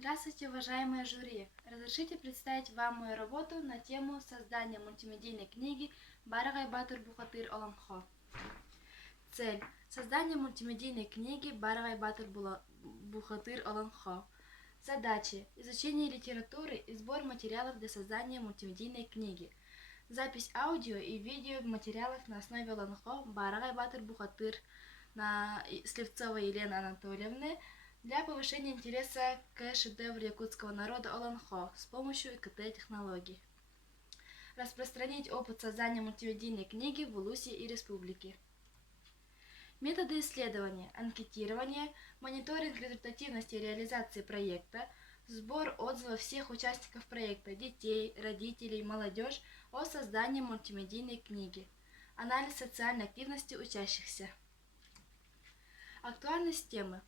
Здравствуйте, уважаемые жюри! Разрешите представить вам мою работу на тему создания мультимедийной книги «Барагай Батыр Бухатыр Оланхо». Цель – создание мультимедийной книги «Барагай Батыр Бухатыр Оланхо». Задачи – изучение литературы и сбор материалов для создания мультимедийной книги. Запись аудио и видео материалов на основе Оланхо «Барагай Батыр Бухатыр» на Сливцовой Елены Анатольевны для повышения интереса к шедевру якутского народа Оланхо с помощью ИКТ-технологий. Распространить опыт создания мультимедийной книги в Улусе и Республике. Методы исследования: анкетирование, мониторинг результативности реализации проекта, сбор отзывов всех участников проекта, детей, родителей, молодежь о создании мультимедийной книги, анализ социальной активности учащихся. Актуальность темы.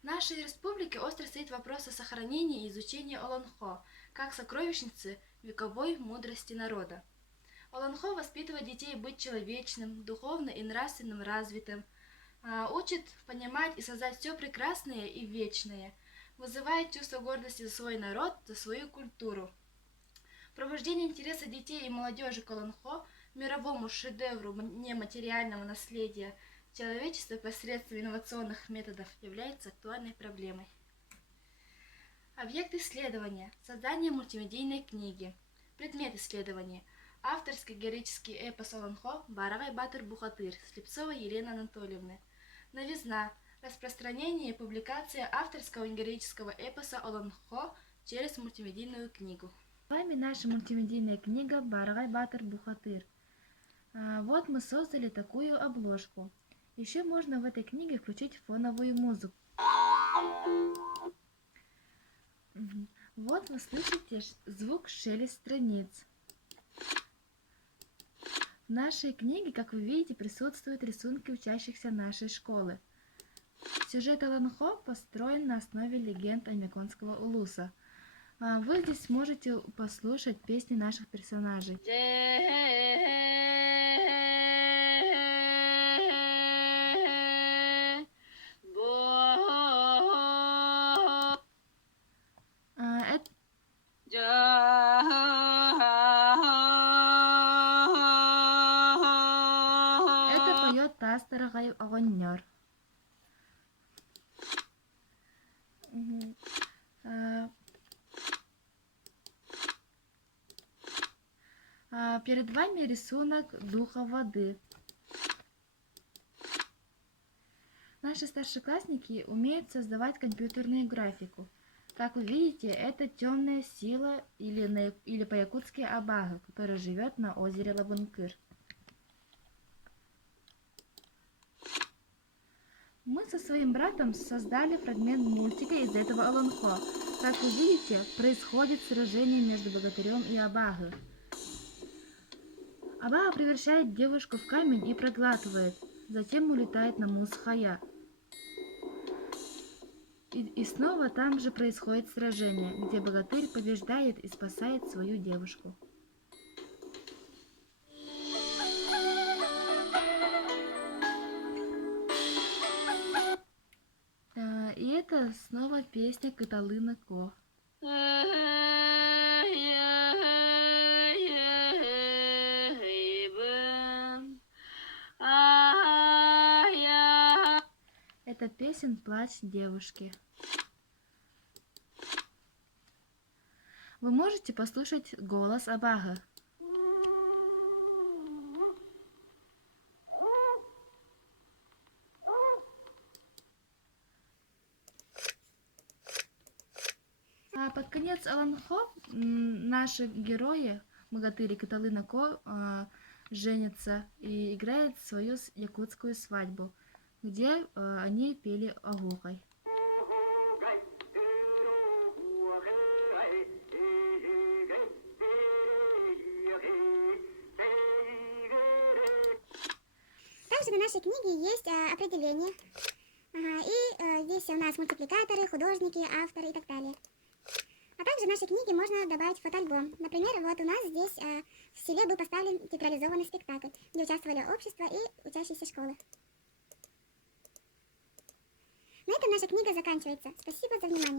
В нашей республике остро стоит вопрос о сохранении и изучении Оланхо как сокровищницы вековой мудрости народа. Оланхо воспитывает детей быть человечным, духовно и нравственно развитым, учит понимать и создать все прекрасное и вечное, вызывает чувство гордости за свой народ, за свою культуру. Пробуждение интереса детей и молодежи к Оланхо, мировому шедевру нематериального наследия человечества посредством инновационных методов, является актуальной проблемой. Объект исследования – создание мультимедийной книги. Предмет исследования – авторский героический эпос Оланхо «Барагай Батыр Бухатыр» Сливцовой Елены Анатольевны. Новизна – распространение и публикация авторского героического эпоса Оланхо через мультимедийную книгу. С вами наша мультимедийная книга «Барагай Батыр Бухатыр». Вот мы создали такую обложку. Еще можно в этой книге включить фоновую музыку. Вот вы слышите звук шелест страниц. В нашей книге, как вы видите, присутствуют рисунки учащихся нашей школы. Сюжет Оланхо построен на основе легенд Аймяконского улуса. Вы здесь можете послушать песни наших персонажей. Это поет Тастарагай Огоннер. Перед вами рисунок духа воды. Наши старшеклассники умеют создавать компьютерную графику. Как вы видите, это темная сила или по-якутски Абага, которая живет на озере Лабункыр. Мы со своим братом создали фрагмент мультика из этого Оланхо. Как вы видите, происходит сражение между богатырем и Абагой. Абага превращает девушку в камень и проглатывает, затем улетает на Мусхая. И снова там же происходит сражение, где богатырь побеждает и спасает свою девушку. И это снова песня Кыталына Ко. Это песен «Плач девушки». Вы можете послушать голос Абага. Под конец Оланхо наши герои, богатыри Кыталына Ко, женятся и играют свою якутскую свадьбу, где они пели Агухай. Также на нашей книге есть определение. И здесь у нас мультипликаторы, художники, авторы и так далее. А также в нашей книге можно добавить фотоальбом. Например, вот у нас здесь в селе был поставлен театрализованный спектакль, где участвовали общество и учащиеся школы. На этом наша книга заканчивается. Спасибо за внимание.